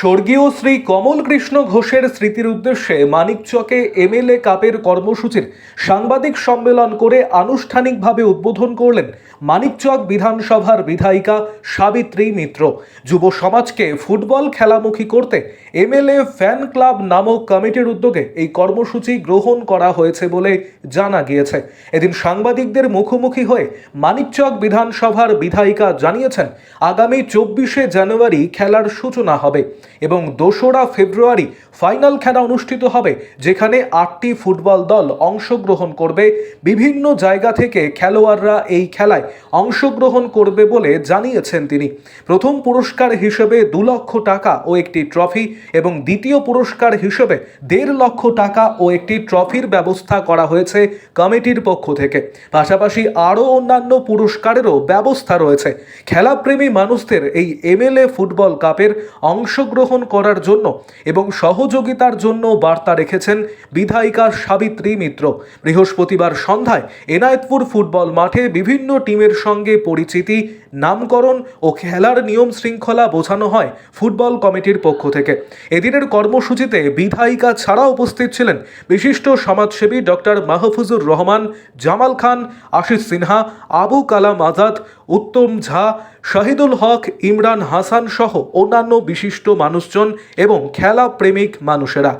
স্বর্গীয় শ্রী কমল কৃষ্ণ ঘোষের স্মৃতির উদ্দেশ্যে মানিকচকে এমএলএ কাপের কর্মসূচির সাংবাদিক সম্মেলন করে আনুষ্ঠানিকভাবে উদ্বোধন করলেন মানিকচক বিধানসভার বিধায়িকা সাবিত্রী মিত্র। যুব সমাজকে ফুটবল খেলামুখী করতে এমএলএ ফ্যান ক্লাব নামক কমিটির উদ্যোগে এই কর্মসূচি গ্রহণ করা হয়েছে বলে জানা গিয়েছে। এদিন সাংবাদিকদের মুখোমুখি হয়ে মানিকচক বিধানসভার বিধায়িকা জানিয়েছেন, আগামী 24শে জানুয়ারি খেলার সূচনা হবে এবং 2রা ফেব্রুয়ারি ফাইনাল খেলা অনুষ্ঠিত হবে, যেখানে 8টি ফুটবল দল অংশগ্রহণ করবে। বিভিন্ন জায়গা থেকে খেলোয়াড়রা এই খেলায় অংশগ্রহণ করবে বলে জানিয়েছেন তিনি। প্রথম পুরস্কার হিসেবে 2 লক্ষ টাকা ও একটি ট্রফি এবং দ্বিতীয় পুরস্কার হিসেবে 1.5 লক্ষ টাকা ও একটি ট্রফির ব্যবস্থা করা হয়েছে কমিটির পক্ষ থেকে। পাশাপাশি আরও অন্যান্য পুরস্কারেরও ব্যবস্থা রয়েছে। খেলাপ্রেমী মানুষদের এই এমএলএ ফুটবল কাপের অংশগ্রহণ করার জন্য এবং সহযোগিতার জন্য বার্তা রেখেছেন বিধায়িকা সাবিত্রী মিত্র। বৃহস্পতিবার সন্ধ্যায় এনায়েতপুর ফুটবল মাঠে বিভিন্ন টিমের সঙ্গে পরিচিতি, নামকরণ ও খেলার নিয়ম শৃঙ্খলা বোঝানো হয় ফুটবল কমিটির পক্ষ থেকে। এদিনের কর্মসূচিতে বিধায়িকা ছাড়া উপস্থিত ছিলেন বিশিষ্ট সমাজসেবী ডক্টর মাহফুজুর রহমান, জামাল খান, আশিস সিনহা, আবু কালাম আজাদ, উত্তম ঝা, শাহিদুল হক, ইমরান হাসান সহ অন্যান্য বিশিষ্ট মানুষজন এবং খেলা প্রেমিক মানুষেরা।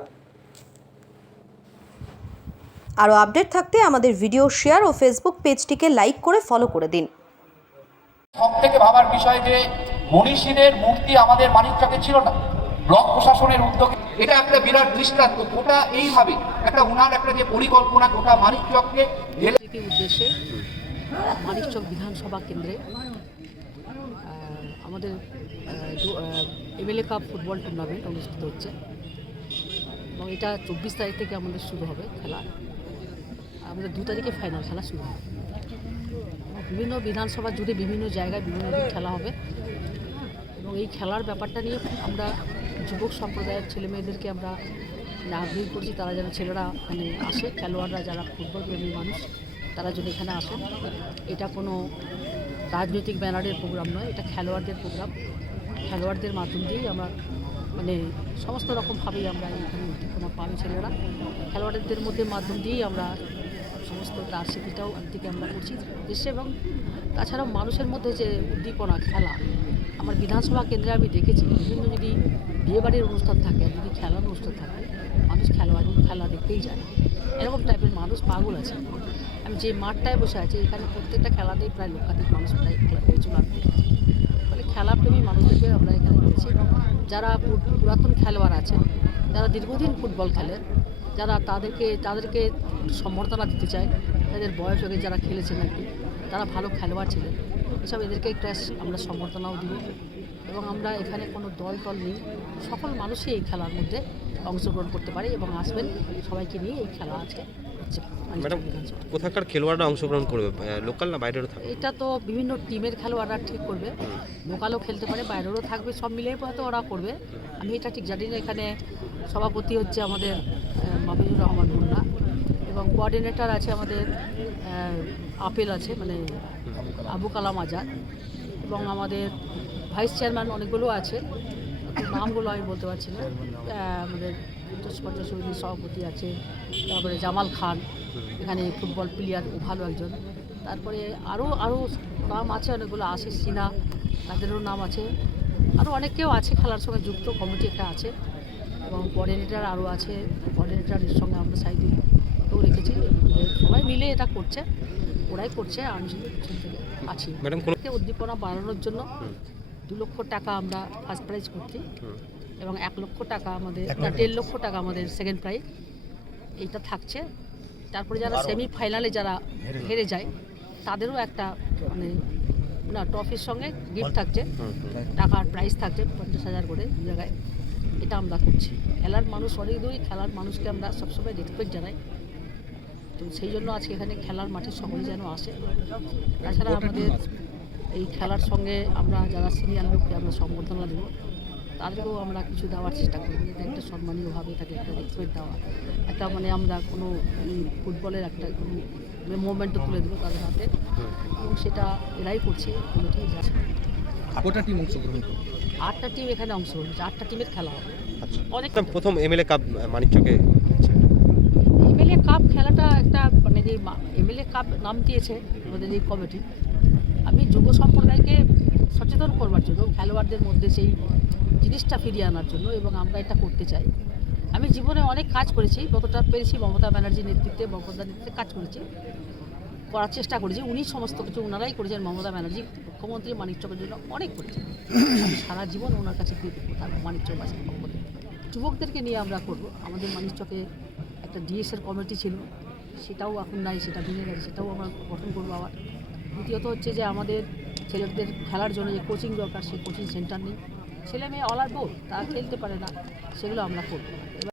আরও আপডেট থাকতে আমাদের ভিডিও শেয়ার ও ফেসবুক পেজটিকে লাইক করে ফলো করে দিন। সব থেকে ভাবার বিষয় যে মনীষীদের মূর্তি আমাদের মানিকচকে ছিল না। ব্লক প্রশাসনের উদ্যোগে এটা একটা বিরাট দৃষ্টান্ত। গোটা এইভাবে একটা উনার একটা যে পরিকল্পনা গোটা মানিকচককে উদ্দেশ্যে মানিকচক বিধানসভা কেন্দ্রে আমাদের এমএলএ কাপ ফুটবল টুর্নামেন্ট অনুষ্ঠিত হচ্ছে এবং এটা 24 তারিখ থেকে আমাদের শুরু হবে খেলা। আমাদের 2 তারিখে ফাইনাল খেলা শুরু হবে। বিভিন্ন বিধানসভা জুড়ে বিভিন্ন জায়গায় বিভিন্ন খেলা হবে এবং এই খেলার ব্যাপারটা নিয়ে আমরা যুবক সম্প্রদায়ের ছেলেমেয়েদেরকে আমরা আগ্রহী করছি, তারা যেন ছেলেরা এখানে আসে, খেলোয়াড়রা যারা ফুটবল প্রেমী মানুষ তারা যেন এখানে আসে। এটা কোনো রাজনৈতিক ব্যানারের প্রোগ্রাম নয়, এটা খেলোয়াড়দের প্রোগ্রাম। খেলোয়াড়দের মাধ্যম দিয়েই আমরা সমস্ত রকমভাবেই আমরা এখানে উদ্দীপনা পাই। ছেলেরা খেলোয়াড়দের মধ্যে মাধ্যম দিয়েই আমরা সমস্ত তার স্মৃতিটাও একদিকে আমরা করছি দেশে এবং তাছাড়াও মানুষের মধ্যে যে উদ্দীপনা খেলা। আমার বিধানসভা কেন্দ্রে আমি দেখেছি বিভিন্ন যদি বিয়েবাড়ির অনুষ্ঠান থাকে, যদি খেলার অনুষ্ঠান থাকে, মানুষ খেলা দেখতেই যায়। এরকম টাইপের মানুষ পাগল আছে। আমি যে মাঠটায় বসে আছি এখানে প্রত্যেকটা খেলাতেই প্রায় লক্ষাধিক মানুষ প্রায় পেয়েছিল। ফলে খেলাপ্রেমী মানুষদেরকে আমরা এখানে দেখছি, যারা পুরাতন খেলোয়াড় আছেন, যারা দীর্ঘদিন ফুটবল খেলেন, যারা তাদেরকে সম্বর্ধনা দিতে চায়, তাদের বয়স হয়ে যারা খেলেছেন আর কি, তারা ভালো খেলোয়াড় ছিলেন, এসব এদেরকে একটা আমরা সম্বর্ধনাও দিব এবং আমরা এখানে কোনো দল নেই, সকল মানুষই এই খেলার মধ্যে অংশগ্রহণ করতে পারে এবং আসবেন, সবাইকে নিয়ে এই খেলা আছে। ম্যাডাম, কোথাকার খেলোয়াড়রা অংশগ্রহণ করবে, লোকাল না বাইরেরও থাকবে? এটা তো বিভিন্ন টিমের খেলোয়াড়রা ঠিক করবে, লোকালও খেলতে পারে, বাইরেরও থাকবে, সব মিলিয়ে হয়তো ওরা করবে। আমি এটা ঠিক জানি না। এখানে সভাপতি হচ্ছে আমাদের মাহফুজুর রহমান মুন্না এবং কোঅর্ডিনেটর আছে আমাদের আপেল আছে, মানে আবু কালাম আজাদ, এবং আমাদের ভাইস চেয়ারম্যান অনেকগুলো আছে, নামগুলো আমি বলতে পারছি না। আমাদের পঞ্চায়েত সমিতির সভাপতি আছে, তারপরে জামাল খান, এখানে ফুটবল প্লেয়ার, ও ভালো একজন। তারপরে আরও নাম আছে অনেকগুলো, আশিস সিনহা, তাদেরও নাম আছে, আরও অনেকেও আছে খেলার সঙ্গে যুক্ত, কমিটি একটা আছে এবং কোঅর্ডিনেটর আরও আছে। কোঅর্ডিনেটরের সঙ্গে আমরা সাইডেও রেখেছি, সবাই মিলে এটা করছে, ওরাই করছে, আমি পিছন থেকে আছি। ম্যাডাম, উদ্দীপনা বাড়ানোর জন্য 2 লক্ষ টাকা আমরা ফার্স্ট প্রাইজ করছি এবং 1 লক্ষ টাকা আমাদের, 1.5 লক্ষ টাকা আমাদের সেকেন্ড প্রাইজ, এইটা থাকছে। তারপরে যারা সেমিফাইনালে যারা হেরে যায় তাদেরও একটা ট্রফির সঙ্গে গিফট থাকছে, টাকার প্রাইজ থাকছে 50,000 করে জায়গায়। এটা আমরা করছি। খেলার মানুষ অনেক দূরই, খেলার মানুষকে আমরা সবসময় রেসপেক্ট জানাই, তো সেই জন্য আজকে এখানে খেলার মাঠে সকলে যেন আসে। তাছাড়া আমাদের এই খেলার সঙ্গে আমরা যারা সিনিয়র লোককে আমরা সম্বর্ধনা দেবো, তাদেরকেও আমরা কিছু দেওয়ার চেষ্টা করব, এটা একটা সম্মানীয়ভাবে তাকে একটা রেসপেক্ট দেওয়া, একটা আমরা কোনো ফুটবলের একটা মুভমেন্টও তুলে দেবো তাদের হাতে এবং সেটা এরাই করছে, কমিটি যাচ্ছে। কোটা টিম অংশগ্রহণ করবে? 8টা টিম এখানে অংশগ্রহণ হচ্ছে, 8টা টিমের খেলা হবে। আচ্ছা অনেক প্রথম এমএলএ কাপ মানিকচকে হচ্ছে। এমএলএ কাপ খেলাটা একটা মানে যে এমএলএ কাপ নাম দিয়েছে আমাদের এই কমিটি, আমি যুব সম্প্রদায়কে সচেতন করবার জন্য, খেলোয়াড়দের মধ্যে সেই জিনিসটা ফিরিয়ে আনার জন্য, এবং আমরা এটা করতে চাই। আমি জীবনে অনেক কাজ করেছি, যতটা পেরেছি মমতা ব্যানার্জির নেতৃত্বে, মমতার নেতৃত্বে কাজ করেছি, করার চেষ্টা করেছি। উনি সমস্ত কিছু ওনারাই করেছেন। মমতা ব্যানার্জি মুখ্যমন্ত্রী মানিকচকের জন্য অনেক করেছেন। আমি সারা জীবন ওনার কাছে কৃতজ্ঞ থাকবো মানিকচকবাসীর পক্ষ থেকে। যুবকদেরকে নিয়ে আমরা করব। আমাদের মানিকচকে একটা ডিএসের কমিটি ছিল, সেটাও এখন নাই, সেটা ভেঙে গেছে, সেটাও আমরা গঠন করবো আবার। দ্বিতীয়ত হচ্ছে যে আমাদের ছেলেদের খেলার জন্য যে কোচিং দরকার, সেই কোচিং সেন্টার নেই, ছেলে মেয়ে অল আর বোর, তারা খেলতে পারে না, সেগুলো আমরা করবো।